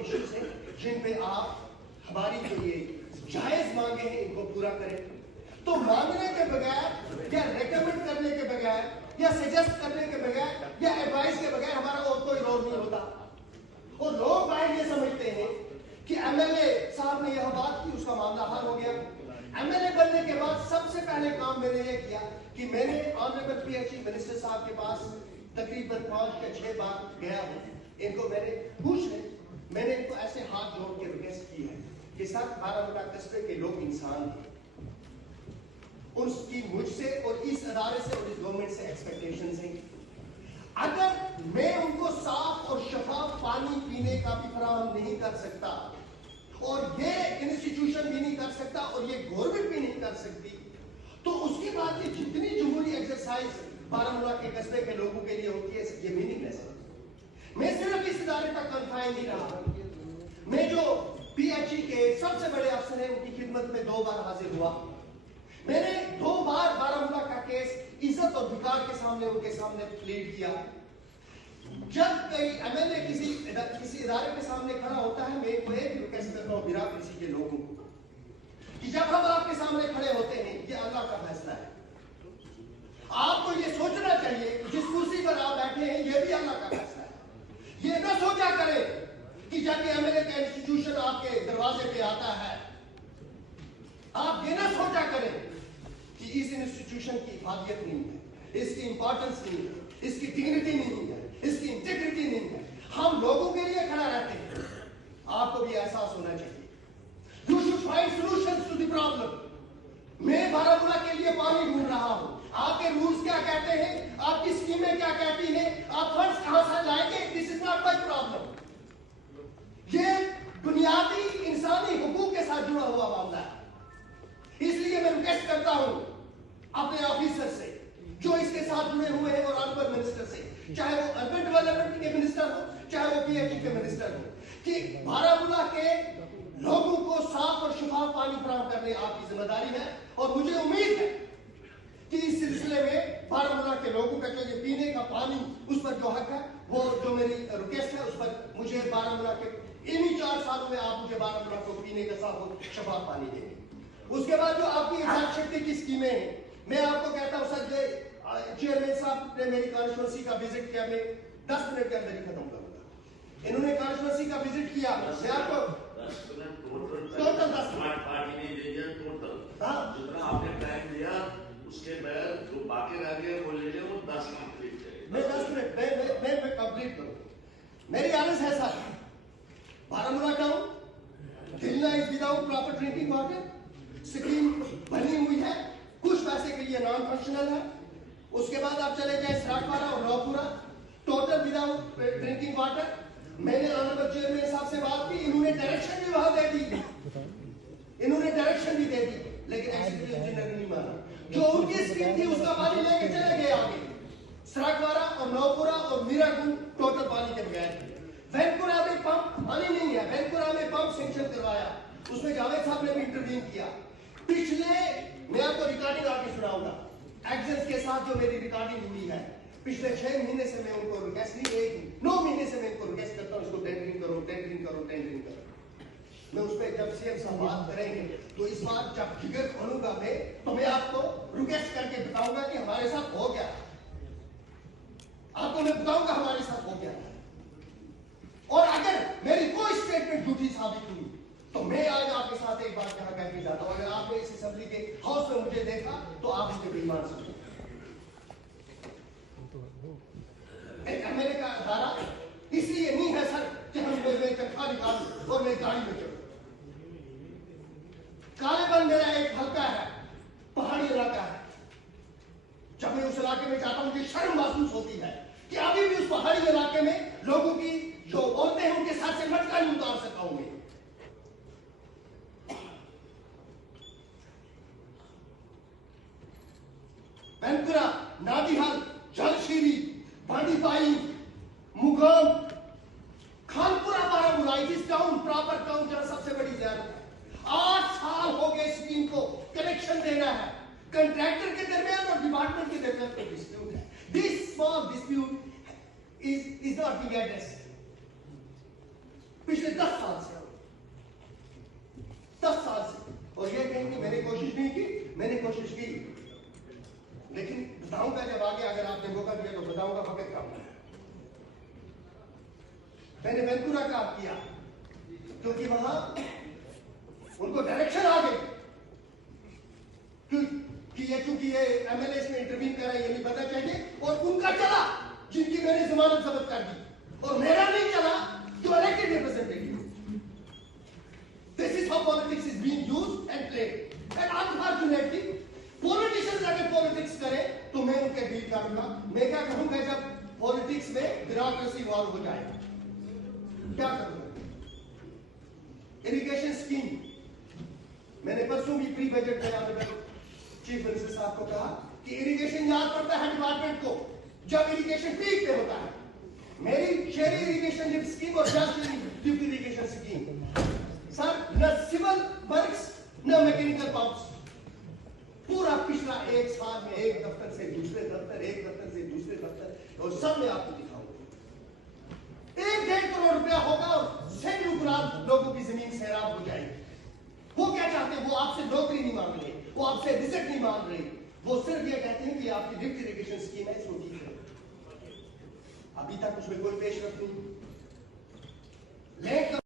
Issues हैं जिन पे आप हमारी जो ये जायज मांगे हैं इनको पूरा करें। तो मांगने के बगैर या रेकमेंड करने के बगैर या सजेस्ट करने के बगैर या एडवाइस के बगैर हमारा और कोई रोल नहीं होता। और लोग बाहर ये समझते हैं कि एमएलए साहब ने यह बात की, उसका मामला हल हो गया। एमएलए बनने के बाद सबसे पहले काम मैंने ये किया कि मैंने ऑनरेबल पीएचई मिनिस्टर साहब के पास तकरीबन 5 या 6 बार गया हूं। इनको मैंने मैंने इनको ऐसे हाथ जोड़ के रिक्वेस्ट की है कि सर बारामूला कस्बे के लोग इंसान हैं, उसकी मुझसे और इस अदारे से और इस गवर्नमेंट से एक्सपेक्टेशंस हैं। अगर मैं उनको साफ और शफाफ पानी पीने का भी फराहम नहीं कर सकता और ये इंस्टीट्यूशन भी नहीं कर सकता और ये गवर्नमेंट भी नहीं कर सकती, तो उसके बाद ये जितनी जमहूरी एक्सरसाइज बारामूला के कस्बे के लोगों के लिए होती है ये मीनिंगलेस है। मैं सिर्फ इस इदारे तक कन्फाइन नहीं रहा, मैं जो पीएचई के सबसे बड़े अफसर हैं उनकी खिदमत में 2 बार हाजिर हुआ। मैंने 2 बार बारामूला का केस इज्जत और विकार के सामने उनके सामने प्लीड किया। जब कोई एमएलए किसी इदारे के सामने खड़ा होता है, मैं कोई भी रिक्वेस्ट करता हूँ ब्यूरोक्रेसी के लोगों को कि जब हम आपके सामने खड़े होते हैं ये अल्लाह का फैसला है। आपको ये सोचना चाहिए कि जिस कुर्सी पर आप बैठे हैं ये भी अल्लाह का फैसला है। ये न सोचा करें कि जाके एमएलए का इंस्टीट्यूशन आपके दरवाजे पे आता है, आप ये ना सोचा करें कि इस इंस्टीट्यूशन की इफादियत नहीं है, इसकी इंपॉर्टेंस नहीं है, इसकी डिग्निटी नहीं है, इसकी इंटीग्रिटी नहीं है। हम लोगों के लिए खड़ा रहते हैं, आपको भी एहसास होना चाहिए। You should find solutions to the problem. मैं बारामूला के लिए पानी ढूंढ रहा हूं, आपके रूल्स क्या कहते हैं, आपकी स्कीमें क्या कहती हैं, आप फंड्स कहां से लाएंगे, this is not my problem. ये बुनियादी इंसानी हुकूक के साथ जुड़ा हुआ मामला है। इसलिए मैं रिक्वेस्ट करता हूं अपने ऑफिसर से जो इसके साथ जुड़े हुए हैं और अर्बन मिनिस्टर से, चाहे वो अर्बन डेवलपमेंट के मिनिस्टर हो चाहे वो पीएचई के मिनिस्टर हो, कि बारामूला के लोगों को साफ और शफाफ पानी फराहम करने आपकी जिम्मेदारी है। और मुझे उम्मीद है कि इस सिलसिले में बारामूला के लोगों का जो ये पीने का पानी उस पर जो हक है, वो जो मेरी रिक्वेस्ट है उस पर मुझे बारामूला के इन्हीं 4 सालों में आप मुझे बारामूला को पीने का साफ और शफाफ पानी देंगे। उसके बाद जो आपकी इंसान शक्ति की स्कीमें हैं, मैं आपको कहता हूं सर, चेयरमैन साहब ने मेरी कॉन्स्टिट्यूंसी का विजिट किया, मैं 10 मिनट के अंदर ही खत्म करूंगा। इन्होंने कॉन्स्टिट्यूंसी का विजिट किया, मैं आपको टोटल 10 जितना आपने टाइम दिया उसके बाद जो बाकी रह गए वो ले लें, वो 10 कंप्लीट करें। मैं 10 मिनट मैं कंप्लीट करूँ। मेरी अर्ज है सर, बारामूला टाउन दिल्ला is without proper drinking water, scheme बनी हुई है, कुछ पैसे के लिए नॉन फंक्शनल है। उसके बाद आप चले जाए सराटवाड़ा और नौपुरा, टोटल विदाउट ड्रिंकिंग वाटर। मैंने ऑनरेबल चेयरमैन साहब से बात की, इन्होंने डायरेक्शन भी वहां दे दी, इन्होंने डायरेक्शन भी दे दी, लेकिन एग्जीक्यूटिव इंजीनियर ने नहीं माना। जो उनकी स्कीम थी उसका पानी लेके चले गए आगे। सराटवाड़ा और नौपुरा और मीरागुंड टोटल पानी के बगैर। वैनपुरा में पंप पानी नहीं है, वैनपुरा में पंप सेंक्शन करवाया, उसमें जावेद साहब ने भी इंटरवीन किया। पिछले, मैं आपको रिकॉर्डिंग आके सुनाऊंगा एक्सेस के साथ जो मेरी रिकॉर्डिंग हुई है, पिछले 6 महीने से मैं उनको रिक्वेस्ट नहीं, 9 महीने से मैं उनको रिक्वेस्ट करता हूँ इसको टेंडरिंग करो, टेंडरिंग करो, टेंडरिंग करो। मैं उस पर जब सीएम साहब बात करेंगे तो इस बार जब फिगर खोलूंगा मैं, तो मैं आपको रिक्वेस्ट करके बताऊंगा कि हमारे साथ हो गया, आपको मैं बताऊंगा हमारे साथ हो गया। और अगर मेरी कोई स्टेटमेंट झूठी साबित हुई तो मैं आज आपके साथ एक बात कहा करके जाता हूं, अगर आपने इस असेंबली के हाउस में मुझे देखा तो आप मुझे बेईमान समझे। एमएलए का अदारा इसलिए नहीं है सर कि हम मैं तनख्वाह निकालूं और मैं गाड़ी में चलूं। कालेबन मेरा एक हल्का है, पहाड़ी इलाका है। जब मैं उस इलाके में जाता हूं मुझे शर्म महसूस होती है कि अभी भी उस पहाड़ी इलाके में लोगों की जो औरतें हैं उनके साथ से मटका नहीं उतार सका हूं मैं। वैनपुरा, नादिहाल, जलशीरी, बांडीपाई, मुगाम, खानपुरा, बारामूला, इस टाउन प्रॉपर टाउन जहां सबसे बड़ी ज़ियारत है। 8 साल हो गए स्कीम को कनेक्शन देना है, कंट्रैक्टर के दरमियान और डिपार्टमेंट के दरमियान कोई डिस्प्यूट है। This small dispute is not being addressed. पिछले 10 मैंने कोशिश की, लेकिन बताऊंगा जब आगे अगर आपने मौका दिया तो बताऊंगा फकत काम है। मैंने वेंकूरा काम किया क्योंकि वहां उनको डायरेक्शन आ गई कि ये चूंकि ये एमएलए में इंटरव्यू कर रहा है, ये नहीं पता चाहिए, और उनका चला जिनकी मैंने जमानत जब्त कर दी, और मेरा नहीं चला जो elected representative. This is how politics is being used and played, and unfortunately politicians अगर पॉलिटिक्स करें तो मैं उनके डील करूंगा। मैं क्या करूंगा जब पॉलिटिक्स में ब्यूरोक्रेसी वॉर हो जाए, क्या करूंगा? इरिगेशन स्कीम, मैंने परसों भी प्री बजट में ऑनरेबल चीफ मिनिस्टर साहब को कहा कि इरिगेशन याद पड़ता है डिपार्टमेंट को जब इरिगेशन पीक पे होता है। मेरी शहरी इरिगेशन लिफ्ट स्कीम और लिफ्ट इरिगेशन स्कीम, सर न सिविल वर्क्स न मैकेनिकल पंप्स, पूरा पिछला एक साल में एक दफ्तर से दूसरे दफ्तर, एक दफ्तर से दूसरे दफ्तर, और सब में आपको दिखाऊंगा। 1-1.5 करोड़ रुपया होगा और सैकड़ों गुलाब लोगों की जमीन सैराब हो जाएगी। वो क्या चाहते हैं? वो आपसे नौकरी नहीं मांग रहे, वो आपसे रिजल्ट नहीं मांग रहे, वो सिर्फ ये कहते हैं कि आपकी लिफ्ट इरिगेशन स्कीम है, इसको ठीक है। अभी तक उसमें कोई पेशरफ नहीं।